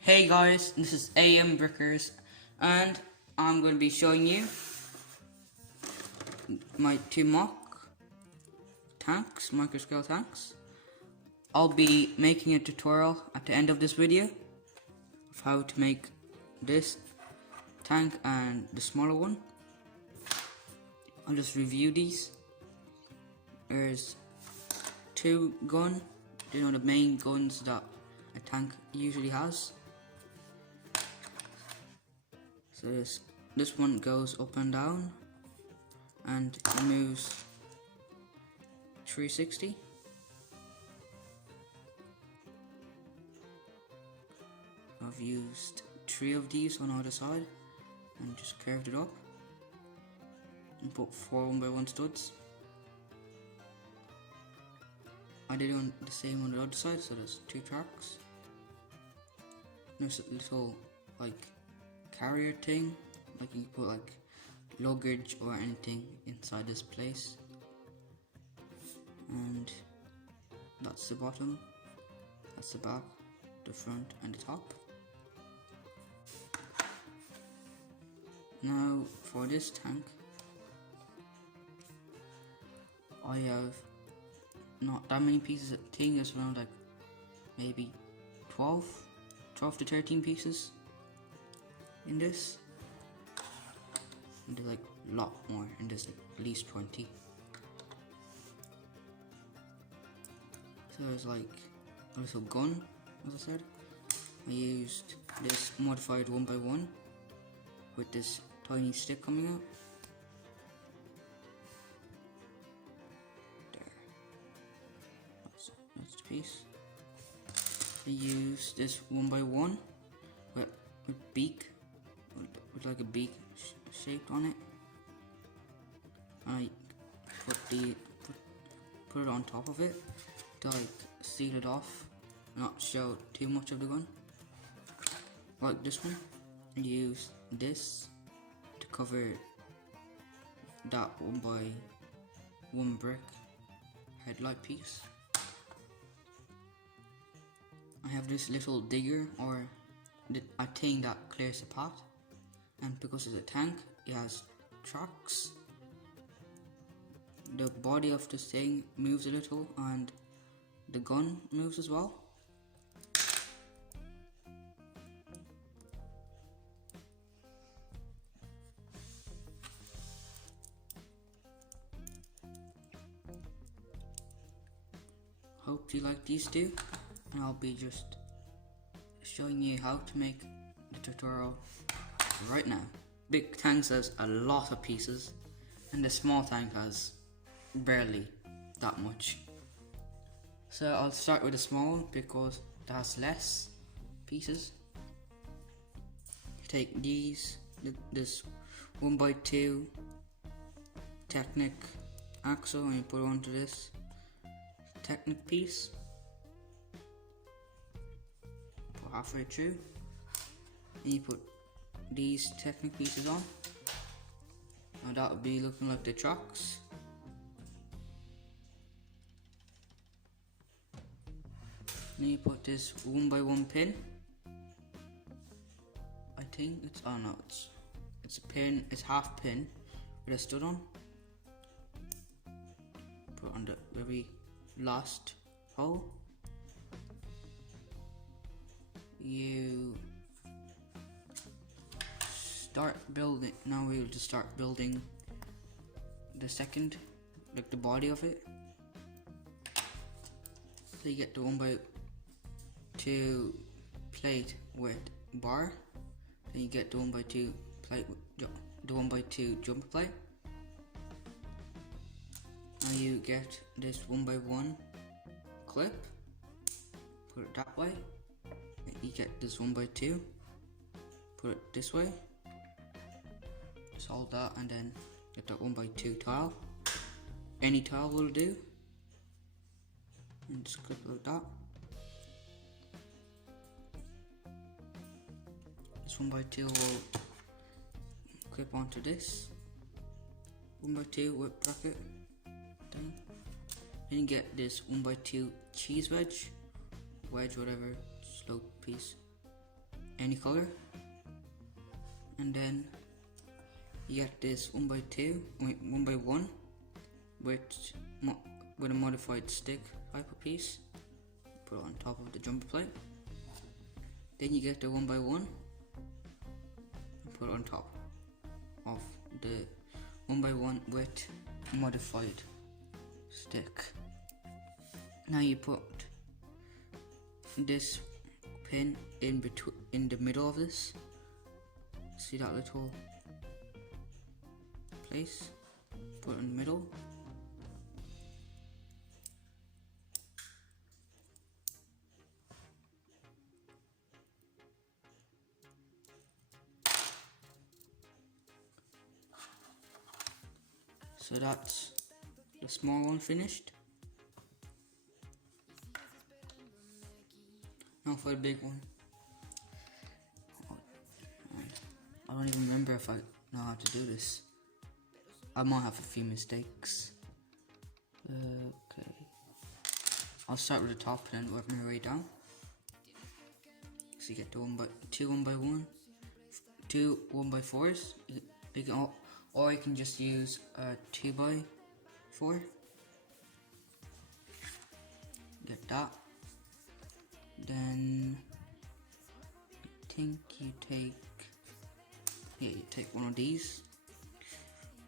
Hey guys, this is AM Brickers, and I'm going to be showing you my two mock tanks, microscale tanks. I'll be making a tutorial at the end of this video of how to make this tank and the smaller one. I'll just review these. There's two guns, the main guns that a tank usually has. So this one goes up and down and it moves 360. I've used 3 of these on either side and just curved it up and put 4 1x1 studs. I did on the same on the other side, so there's 2 tracks. There's a little carrier thing, you can put luggage or anything inside this place. And that's the bottom, that's the back, the front and the top. Now for this tank, I have not that many pieces. I think there's around maybe 12 to 13 pieces in this. And there's a lot more, and there's at least 20. So there's a little gun, as I said. I used this modified 1x1 with this tiny stick coming out. There. That's the piece. I used this 1x1 with beak, with a beak shaped on it. I put it on top of it to seal it off, not show too much of the gun. Like this one, I use this to cover that 1x1 brick headlight piece. I have this little digger, or a thing that clears the path, and because it's a tank, it has tracks. The body of this thing moves a little, and the gun moves as well. Hope you like these two, and I'll be just showing you how to make the tutorial right now. Big tank has a lot of pieces, and the small tank has barely that much. So I'll start with the small one because it has less pieces. Take this 1x2 Technic axle, and you put it onto this Technic piece. Put halfway through, and you put these Technic pieces on. Now that would be looking like the tracks. Then you put this 1x1 pin. I think it's, oh no, it's a pin, it's half pin with a stud on. Put it on the very last hole. You start building, now we'll just start building the second, the body of it. So you get the 1x2 plate with bar, then you get the 1x2 plate with the 1x2 jumper plate. Now you get this 1x1 clip, put it that way. Then you get this 1x2, put it this way. Solve that, and then get the 1x2 tile. Any tile will do. And just clip it like that. This 1x2 will clip onto this 1x2 with bracket thing. Then you get this 1x2 cheese wedge, whatever, slope piece. any color, and then you get this 1x1 with a modified stick type of piece. Put it on top of the jumper plate. Then you get the 1x1 and put it on top of the 1x1 with modified stick. Now you put this pin in the middle of this. See that little place? Put it in the middle. So that's the small one finished. Now for the big one. I don't even remember if I know how to do this. I might have a few mistakes. Okay. I'll start with the top and then work my way down. So you get the 1x1, 2 1x4s. You can or you can just use a 2x4. Get that. Then I think you take one of these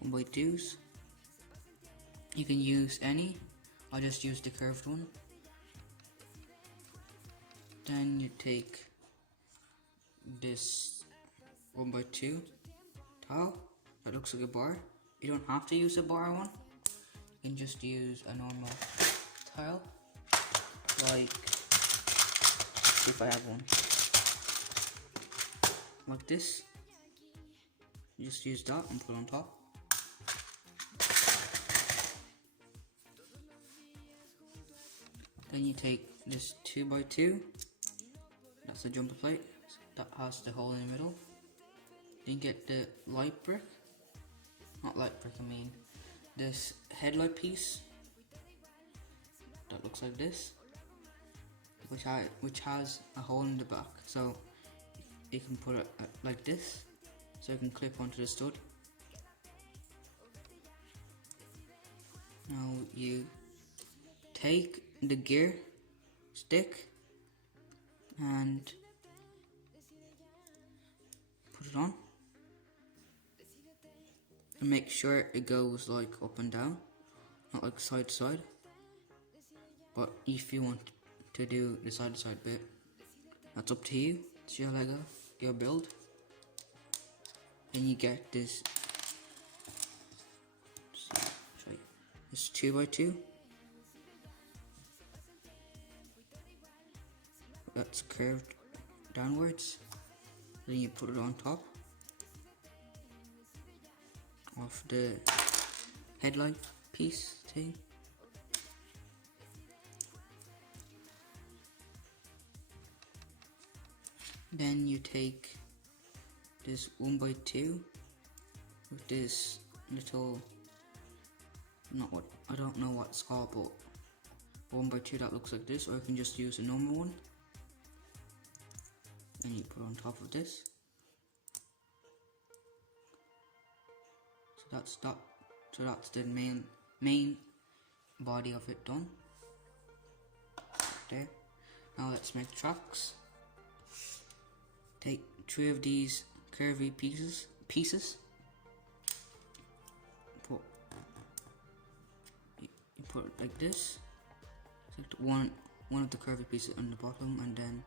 1x2s. You can use any. I just use the curved one. Then you take this 1x2 tile that looks like a bar. You don't have to use a bar one. You can just use a normal tile, like if I have one, like this. You just use that and put it on top. Then you take this 2x2, that's the jumper plate, that has the hole in the middle. Then you get the light brick, not light brick, I mean this headlight piece that looks like this, which has a hole in the back, so you can put it like this, so you can clip onto the stud. Now you take the gear stick and put it on, and make sure it goes like up and down, not like side to side. But if you want to do the side to side bit, that's up to you. It's your Lego, your build. Then you get this 2x2 that's curved downwards. Then you put it on top of the headlight piece thing. Then you take this 1x2 with this little, I don't know what it's called, but 1x2 that looks like this, or you can just use a normal one. And you put it on top of this. So that's that. So that's the main body of it done. There. Now let's make tracks. Take 3 of these curvy pieces. You put it like this. Select one of the curvy pieces on the bottom, and then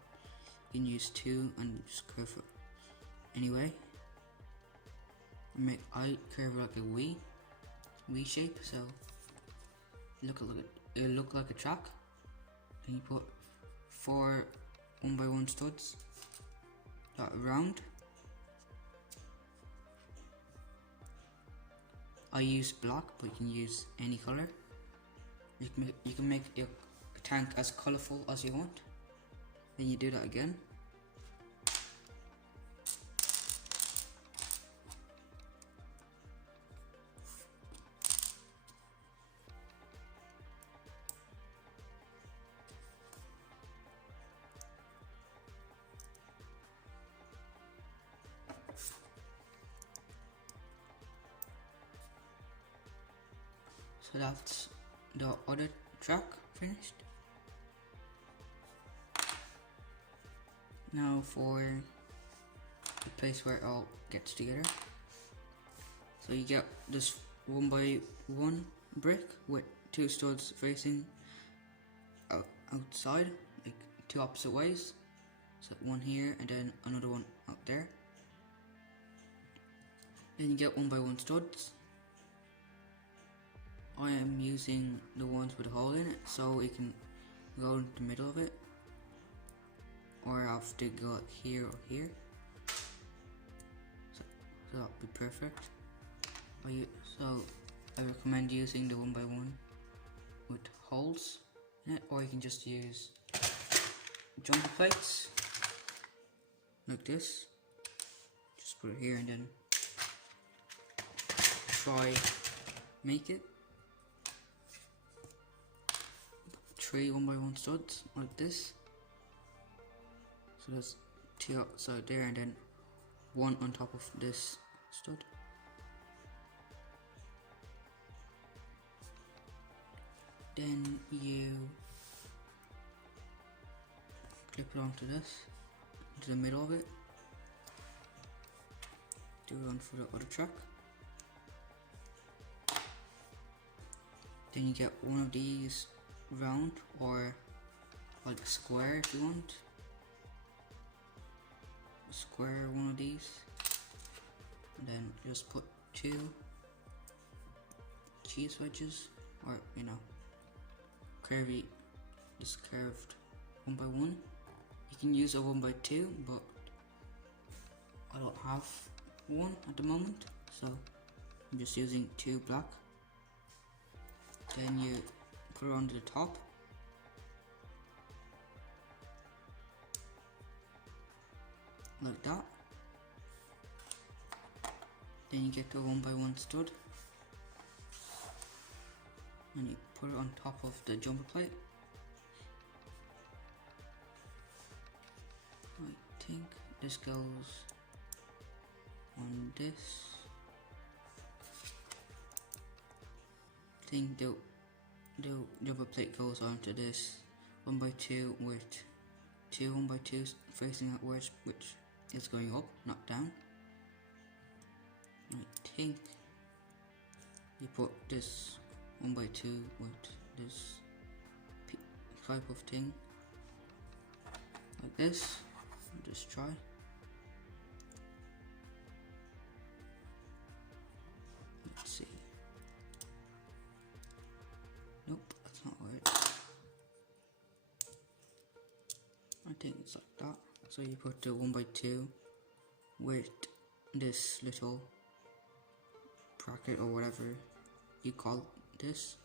you can use 2 and just curve it anyway. I curve it like a V shape, so it'll look like a track. And you put 4 1x1 studs that are round. I use black, but you can use any color. You can make your tank as colorful as you want. Then you do that again. So that's the other track finished. Now for the place where it all gets together. So you get this 1x1 brick with 2 studs facing outside, like 2 opposite ways. So one here and then another one out there. Then you get 1x1 studs. I am using the ones with a hole in it so it can go in the middle of it, or I have to go here or here. So that'll be perfect. So I recommend using the 1x1 with holes in it, or you can just use jumper plates like this. Just put it here and then try make it 3 1x1 studs like this. So there's 2 outside there and then 1 on top of this stud. Then you clip it onto this, into the middle of it. Do it on for the other track. Then you get one of these round or like a square if you want. Square one of these, and then just put 2 cheese wedges, or curvy, just curved 1x1. You can use a 1x2, but I don't have one at the moment, so I'm just using 2 black. Then you put it onto the top. Like that. Then you get the 1x1 stud and you put it on top of the jumper plate. I think this goes on this. I think the jumper plate goes onto this 1x2 with 2 1x2s facing outwards, which is going up, not down. I think you put this 1x2 with this type of thing like this. Just try. Let's see. Nope, that's not right. I think it's like that. So you put the 1x2 with this little bracket or whatever you call this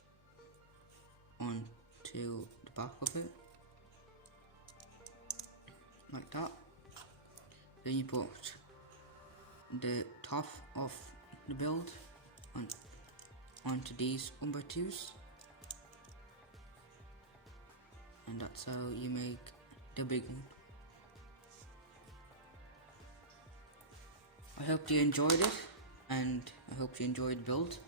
onto the back of it, like that. Then you put the top of the build onto these 1x2s, and that's how you make the big one. I hope you enjoyed it, and I hope you enjoyed the build.